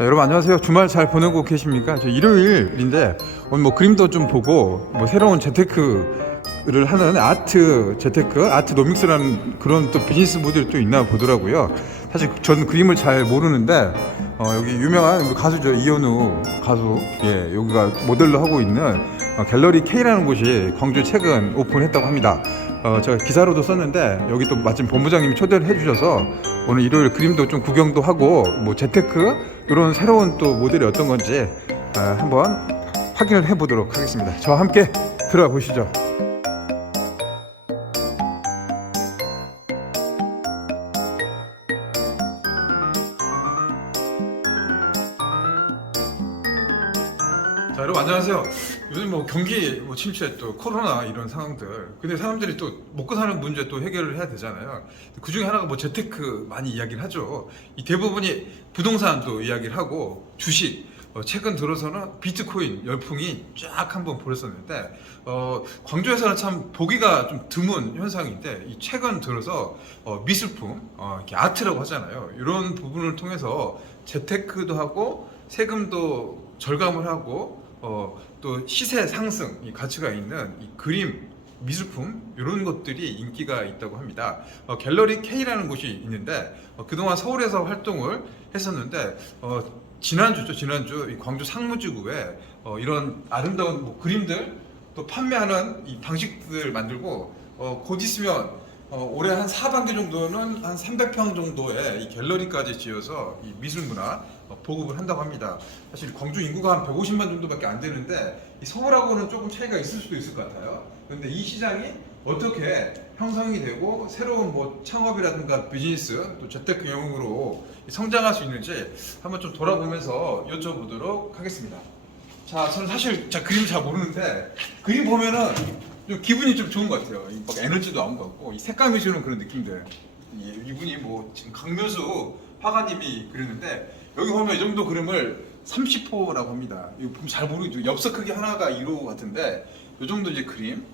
자, 여러분 안녕하세요. 주말 잘 보내고 계십니까? 저 일요일인데 오늘 뭐 그림도 좀 보고 뭐 새로운 재테크를 하는 아트 재테크, 아트 노믹스라는 그런 또 비즈니스 모델이 또 있나 보더라고요. 사실 저는 그림을 잘 모르는데 어, 여기 유명한 가수죠 이현우 가수, 예 여기가 모델로 하고 있는 어, 갤러리 K라는 곳이 광주 최근 오픈했다고 합니다. 어, 제가 기사로도 썼는데 여기 또 마침 본부장님이 초대를 해주셔서 오늘 일요일 그림도 좀 구경도 하고 뭐 재테크 이런 새로운 또 모델이 어떤 건지 아, 한번 확인을 해보도록 하겠습니다. 저와 함께 들어가 보시죠. 자 여러분 안녕하세요. 요즘 뭐 경기 뭐 침체 또 코로나 이런 상황들. 근데 사람들이 또 먹고 사는 문제 또 해결을 해야 되잖아요. 그 중에 하나가 뭐 재테크 많이 이야기를 하죠. 이 대부분이 부동산도 이야기를 하고 주식. 어, 최근 들어서는 비트코인 열풍이 쫙 한번 불었었는데 어, 광주에서는 참 보기가 좀 드문 현상인데 이 최근 들어서 어, 미술품, 어, 이렇게 아트라고 하잖아요. 이런 부분을 통해서 재테크도 하고 세금도 절감을 하고 어, 또 시세 상승 이 가치가 있는 이 그림 미술품 이런 것들이 인기가 있다고 합니다. 어, 갤러리 K라는 곳이 있는데 어, 그동안 서울에서 활동을 했었는데 어, 지난주죠 지난주 이 광주 상무지구에 어, 이런 아름다운 뭐 그림들 또 판매하는 이 방식들 만들고 어, 곧 있으면 어, 올해 한 하반기 정도는 한 300평 정도의 이 갤러리까지 지어서 이 미술 문화 어, 보급을 한다고 합니다. 사실 광주 인구가 한 150만 정도밖에 안 되는데 이 서울하고는 조금 차이가 있을 수도 있을 것 같아요. 그런데 이 시장이 어떻게 형성이 되고 새로운 뭐 창업이라든가 비즈니스 또 재테크 영역으로 성장할 수 있는지 한번 좀 돌아보면서 여쭤보도록 하겠습니다. 자, 저는 사실 자 그림 잘 모르는데 그림 보면은 좀 기분이 좀 좋은 것 같아요. 이막 에너지도 나온 것 같고 이 색감이 주는 그런 느낌들. 이- 이분이 뭐 지금 강묘수 화가님이 그렸는데 여기 보면 이 정도 그림을 30호라고 합니다. 이거 보면 잘 모르죠. 엽서 크기 하나가 1호 같은데 이 정도 이제 그림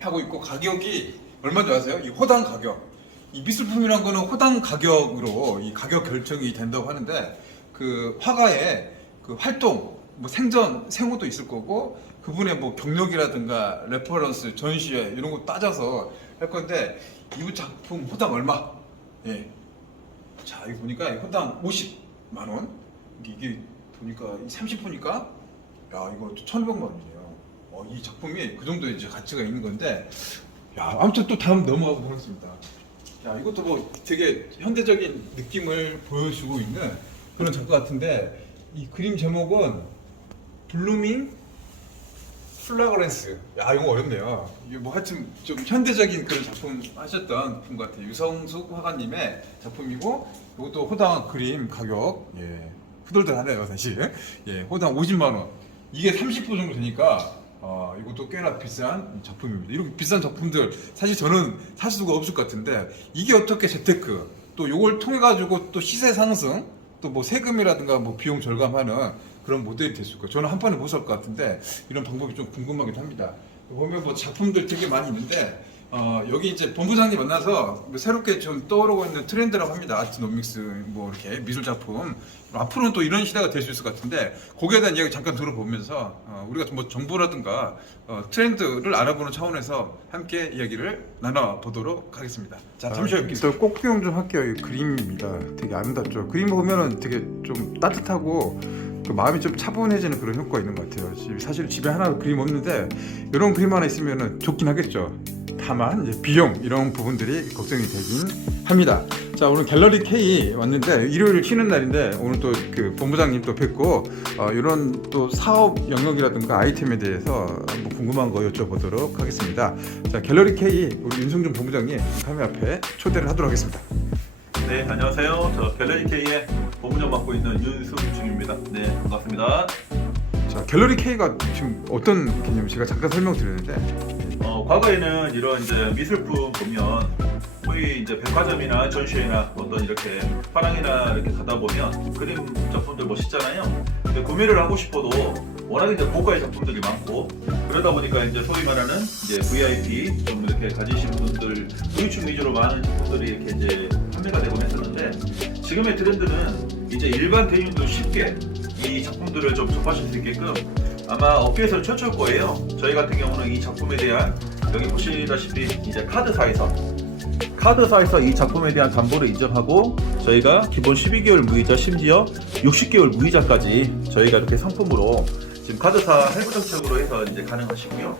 하고 있고 가격이 얼마인지 아세요? 이 호당 가격. 이 미술품이란 거는 호당 가격으로 이 가격 결정이 된다고 하는데 그 화가의 그 활동 뭐 생전 생후도 있을 거고 그분의 뭐 경력이라든가 레퍼런스 전시회 이런 거 따져서 할 건데 이분 작품 호당 얼마? 예. 자, 여기 보니까 호당 50 만 원. 이게, 보니까 30호니까 야, 이거 1,500만 원이네요. 어, 이 작품이 그 정도 이제 가치가 있는 건데 야, 아무튼 또 다음 넘어가 보겠습니다. 야, 이것도 뭐 되게 현대적인 느낌을 보여주고 있는 그런 작가 같은데 이 그림 제목은 블루밍 플라그랜스. 야, 이거 어렵네요. 이게 뭐 하여튼 좀 현대적인 그런 작품 하셨던 분 같아요. 유성숙 화가님의 작품이고 이것도 호당 그림 가격 예. 후덜덜하네요, 사실. 예, 호당 50만 원. 이게 30% 정도 되니까 어, 이것도 꽤나 비싼 작품입니다. 이렇게 비싼 작품들 사실 저는 살 수가 없을 것 같은데 이게 어떻게 재테크 또 이걸 통해 가지고 또 시세 상승 또 뭐 세금이라든가 뭐 비용 절감하는 그런 모델이 될수 있고 저는 한 판에 못 살 것 같은데 이런 방법이 좀 궁금하기도 합니다. 보면 뭐 작품들 되게 많이 있는데 어, 여기 이제 본부장님 만나서 뭐 새롭게 좀 떠오르고 있는 트렌드라고 합니다. 아트 노믹스 뭐 이렇게 미술 작품 앞으로는 또 이런 시대가 될 수 있을 것 같은데 거기에 대한 이야기 잠깐 들어보면서 어, 우리가 좀뭐 정보라든가 어, 트렌드를 알아보는 차원에서 함께 이야기를 나눠보도록 하겠습니다. 자 잠시 후에 뵙겠습니다. 꼭 구경 좀 할게요. 이 그림입니다. 되게 아름답죠. 그림 보면은 되게 좀 따뜻하고 그 마음이 좀 차분해지는 그런 효과가 있는 것 같아요. 집- 사실 집에 하나 그림 없는데 이런 그림 하나 있으면 좋긴 하겠죠. 다만 이제 비용 이런 부분들이 걱정이 되긴 합니다. 자 오늘 갤러리 K 왔는데 일요일 쉬는 날인데 오늘 또 그 본부장님 또 뵙고 어, 이런 또 사업 영역이라든가 아이템에 대해서 뭐 궁금한 거 여쭤보도록 하겠습니다. 자 갤러리 K 우리 윤성준 본부장님 카메라 앞에 초대를 하도록 하겠습니다. 네, 안녕하세요. 저 갤러리 K의 본부장 맡고 있는 윤승중입니다. 네, 반갑습니다. 자 갤러리 K가 지금 어떤 개념 제가 잠깐 설명드렸는데 어, 과거에는 이런 이제 미술품 보면 거의 이제 백화점이나 전시회나 어떤 이렇게 화랑이나 이렇게 가다 보면 그림 작품들 멋있잖아요. 근데 구매를 하고 싶어도 워낙 이제 고가의 작품들이 많고 그러다 보니까 이제 소위 말하는 이제 VIP 좀 이렇게 가지신 분들 소유층 위주로 많은 작품들이 이렇게 이제 판매 화제가 되곤 했었는데 지금의 트렌드는 이제 일반 대중도 쉽게 이 작품들을 좀 접하실 수 있게끔 아마 업계에서 최초일 거예요. 저희 같은 경우는 이 작품에 대한 여기 보시다시피 이제 카드사에서 카드사에서 이 작품에 대한 담보를 인정하고 저희가 기본 12개월 무이자 심지어 60개월 무이자까지 저희가 이렇게 상품으로 지금 카드사 할부 정책으로 해서 이제 가능하시고요.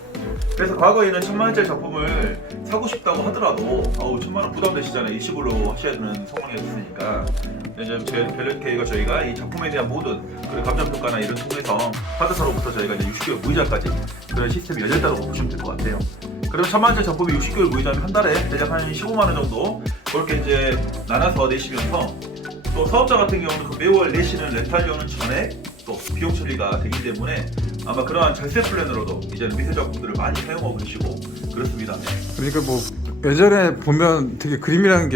그래서 과거에는 천만 원짜리 작품을 사고 싶다고 하더라도 어우 천만 원 부담되시잖아요. 일시불로 하셔야 되는 상황이었으니까 이제 제 갤럭케이가 저희가 이 작품에 대한 모든 그리고 감정 평가나 이런 통해서 카드사로부터 저희가 이제 60개월 무이자까지 그런 시스템이 열렸다고 보시면 될 것 같아요. 그럼 천만 원짜리 작품이 60개월 무이자면 한 달에 대략 한 15만 원 정도 그렇게 이제 나눠서 내시면서 또 사업자 같은 경우는 그 매월 내시는 렌탈료는 전액 또 비용 처리가 되기 때문에 아마 그러한 절세 플랜으로도 이제는 미세 작품들을 많이 사용하고 계시고 그렇습니다. 그러니까 뭐 예전에 보면 되게 그림이라는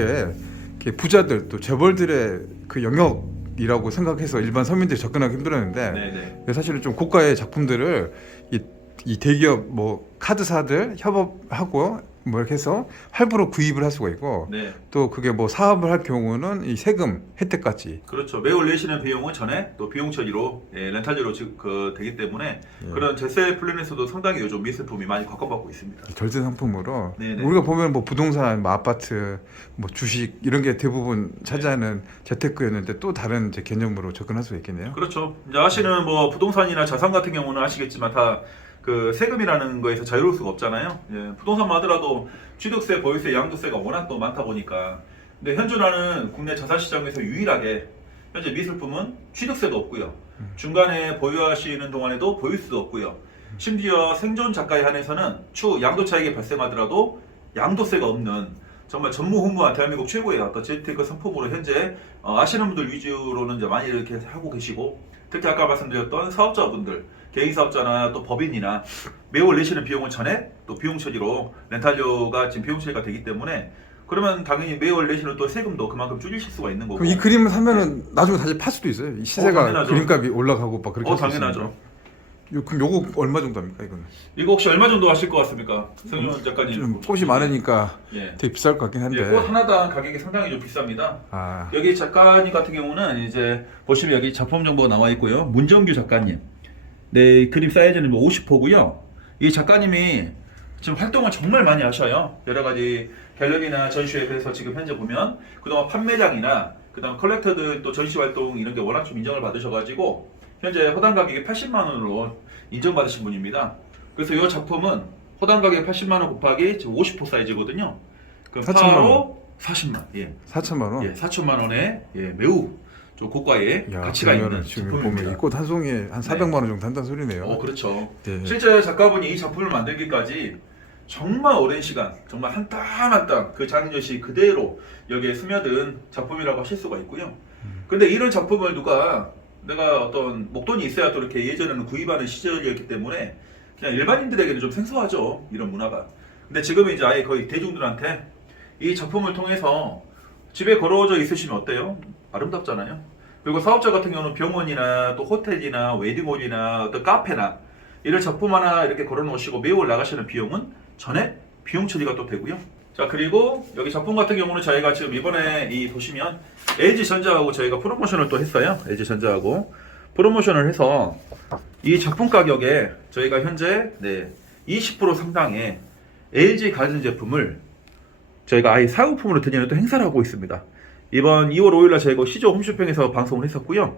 게 부자들 또 재벌들의 그 영역 이라고 생각해서 일반 서민들이 접근하기 힘들었는데 네네. 근데 사실은 좀 고가의 작품들을 이, 이 대기업 뭐 카드사들 협업하고 뭐 이렇게 해서 할부로 구입을 할 수가 있고 네. 또 그게 뭐 사업을 할 경우는 이 세금 혜택까지 그렇죠. 매월 내시는 비용은 전에 또 비용 처리로 예, 렌탈료로 즉, 그, 되기 때문에 예. 그런 절세 플랜에서도 상당히 요즘 미술품이 많이 각광받고 있습니다. 절세 상품으로 네네. 우리가 보면 뭐 부동산, 뭐 아파트, 뭐 주식 이런 게 대부분 차지하는 재테크였는데 또 다른 이제 개념으로 접근할 수 있겠네요. 그렇죠. 이제 아시는 뭐 부동산이나 자산 같은 경우는 아시겠지만 다 그 세금이라는 거에서 자유로울 수가 없잖아요. 예, 부동산만 하더라도 취득세, 보유세, 양도세가 워낙 또 많다 보니까. 근데 현존하는 국내 자산 시장에서 유일하게 현재 미술품은 취득세도 없고요. 중간에 보유하시는 동안에도 보유세도 없고요. 심지어 생존 작가에 한해서는 추 양도 차익이 발생하더라도 양도세가 없는 정말 전무후무한 대한민국 최고의 어떤 재테크 상품으로 현재 어, 아시는 분들 위주로는 이제 많이 이렇게 하고 계시고 특히 아까 말씀드렸던 사업자분들 개인 사업자나 또 법인이나 매월 내시는 비용은 전액 또 비용 처리로 렌탈료가 지금 비용 처리가 되기 때문에 그러면 당연히 매월 내시는 또 세금도 그만큼 줄이실 수가 있는 거고 그럼 이 그림을 사면은 나중에 다시 팔 수도 있어요. 이 시세가 네. 어, 당연하죠. 그림값이 올라가고 막 그렇게 어 할수 당연하죠. 요- 그럼 요거 얼마 정도 합니까 이거는? 이거 혹시 얼마 정도 하실 것 같습니까? 성현 작가님 좀 꽃이 많으니까 예. 되게 비쌀 것 같긴 한데. 예, 꽃 하나당 가격이 상당히 좀 비쌉니다. 아, 여기 작가님 같은 경우는 이제 보시면 여기 작품 정보가 나와 있고요. 문정규 작가님. 네, 그림 사이즈는 뭐 50호고요. 이 작가님이 지금 활동을 정말 많이 하셔요. 여러 가지 갤러리나 전시회 그래서 지금 현재 보면 그동안 판매량이나 그다음 컬렉터들 또 전시 활동 이런 게 워낙 좀 인정을 받으셔가지고 현재 허당 가격이 80만 원으로 인정받으신 분입니다. 그래서 이 작품은 허당 가격 80만 원 곱하기 지금 50호 사이즈거든요. 그럼 4천만 원. 파로 40만. 예. 4천만 원. 예, 4천만 원에 예, 매우 좀 고가의 야, 가치가 그러면은 있는 지금. 보면 이꽃 한 송이에 한 400만 원 정도 한다는 소리네요. 어, 그렇죠. 네. 실제 작가분이 이 작품을 만들기까지 정말 오랜 시간, 정말 한 땀 한 땀 그 장인여시 그대로 여기에 스며든 작품이라고 하실 수가 있고요. 근데 이런 작품을 누가 내가 어떤 목돈이 있어야 또 이렇게 예전에는 구입하는 시절이었기 때문에 그냥 일반인들에게는 좀 생소하죠. 이런 문화가. 근데 지금은 이제 아예 거의 대중들한테 이 작품을 통해서 집에 걸어져 있으시면 어때요? 아름답잖아요. 그리고 사업자 같은 경우는 병원이나 또 호텔이나 웨딩홀이나 어떤 카페나 이런 작품 하나 이렇게 걸어 놓으시고 매월 나가시는 비용은 전에 비용 처리가 또 되고요. 자 그리고 여기 작품 같은 경우는 저희가 지금 이번에 이 보시면 LG 전자하고 저희가 프로모션을 또 했어요. LG 전자하고 프로모션을 해서 이 작품 가격에 저희가 현재 네, 20% 상당의 LG 가전 제품을 저희가 아예 사은품으로 드리는 또 행사를 하고 있습니다. 이번 2월 5일날 저희가 시조 홈쇼핑에서 방송을 했었고요.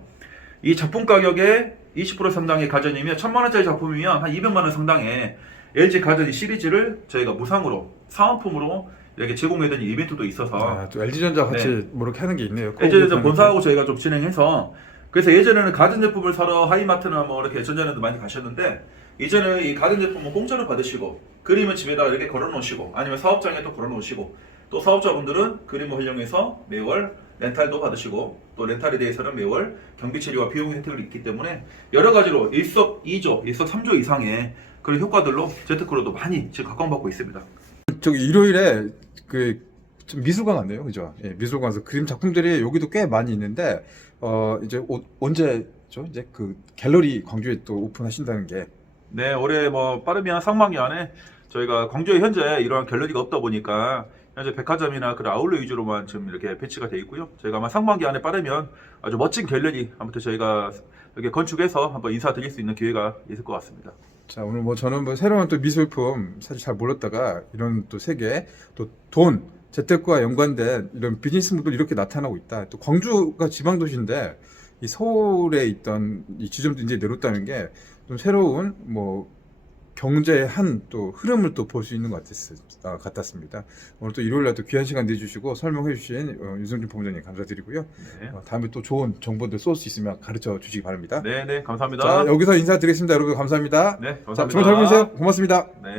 이 작품 가격에 20% 상당의 가전이면 1000만 원짜리 작품이면 한 200만 원 상당의 LG 가전 시리즈를 저희가 무상으로 사은품으로 이렇게 제공해드리는 이벤트도 있어서 아, 또 LG전자 같이 네. 뭐 이렇게 하는 게 있네요. 코오프 본사하고 저희가 좀 진행해서 그래서 예전에는 가전 제품을 사러 하이마트나 뭐 이렇게 전자랜드 많이 가셨는데 이제는 이 가전 제품은 공짜로 받으시고 그림은 집에다 이렇게 걸어 놓으시고 아니면 사업장에 또 걸어 놓으시고 또 사업자분들은 그림을 활용해서 매월 렌탈도 받으시고 또 렌탈에 대해서는 매월 경비 처리와 비용 혜택을 있기 때문에 여러 가지로 일석이조, 일석삼조 이상의 그런 효과들로 재테크로도 많이 지금 각광받고 있습니다. 저기 일요일에 그 좀 미술관 갔네요, 그죠? 예, 미술관에서 그림 작품들이 여기도 꽤 많이 있는데 어 이제 오- 언제죠? 이제 그 갤러리 광주에 또 오픈하신다는 게 네, 올해 뭐 빠르면 상반기 안에 저희가 광주에 현재 이러한 갤러리가 없다 보니까 현재 백화점이나 그런 아울렛 위주로만 지금 이렇게 배치가 돼 있고요. 저희가 아마 상반기 안에 빠르면 아주 멋진 갤러리 아무튼 저희가 이렇게 건축해서 한번 인사드릴 수 있는 기회가 있을 것 같습니다. 자 오늘 뭐 저는 뭐 새로운 또 미술품 사실 잘 몰랐다가 이런 또 세계 또 돈 재테크와 연관된 이런 비즈니스 모델이 이렇게 나타나고 있다. 또 광주가 지방 도시인데 이 서울에 있던 이 지점도 이제 내렸다는 게 좀 새로운 뭐 경제의 한 또 흐름을 또 볼 수 있는 것 같았, 아, 같았습니다. 오늘 또 일요일 날또 귀한 시간 내주시고 설명해 주신 어, 윤성준 본부장님 감사드리고요. 네, 어, 다음에 또 좋은 정보들 쏠 수 있으면 가르쳐 주시기 바랍니다. 네, 네 감사합니다. 자 여기서 인사드리겠습니다. 여러분 감사합니다. 네, 자, 감사합니다. 정말 잘 보세요. 고맙습니다. 네.